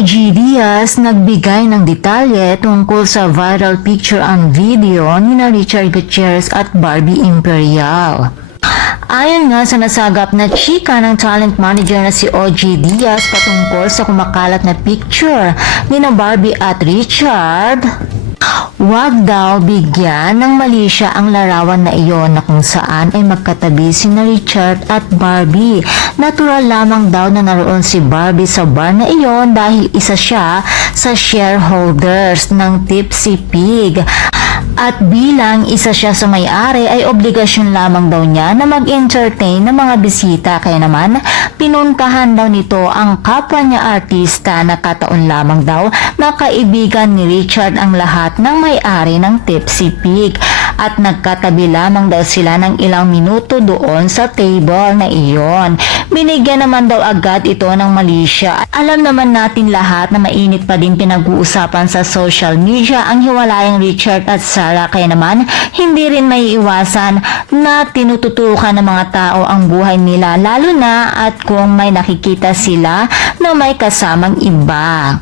OG Diaz nagbigay ng detalye tungkol sa viral picture and video ni Richard Gutierrez at Barbie Imperial. Ayon nga sa nasagap na chika ng talent manager na si OG Diaz patungkol sa kumakalat na picture ni Barbie at Richard, wag daw bigyan ng mali siya ang larawan na iyon na kung saan ay magkatabi si Richard at Barbie. Natural lamang daw na naroon si Barbie sa bar na iyon dahil isa siya sa shareholders ng Tipsy Pig. At bilang isa siya sa may-ari ay obligasyon lamang daw niya na mag-entertain ng mga bisita, kaya naman pinuntahan daw nito ang kapwa niya artista na kataon lamang daw na kaibigan ni Richard ang lahat ng may-ari ng Tipsy Pig at nagkatabi lamang daw sila ng ilang minuto doon sa table na iyon. Binigyan naman daw agad ito ng mali siya. Alam naman natin lahat na mainit pa din pinag-uusapan sa social media ang hiwalayang Richard at Sarah, kaya naman hindi rin may iwasan na tinututukan ng mga tao ang buhay nila, lalo na at kung may nakikita sila na may kasamang iba.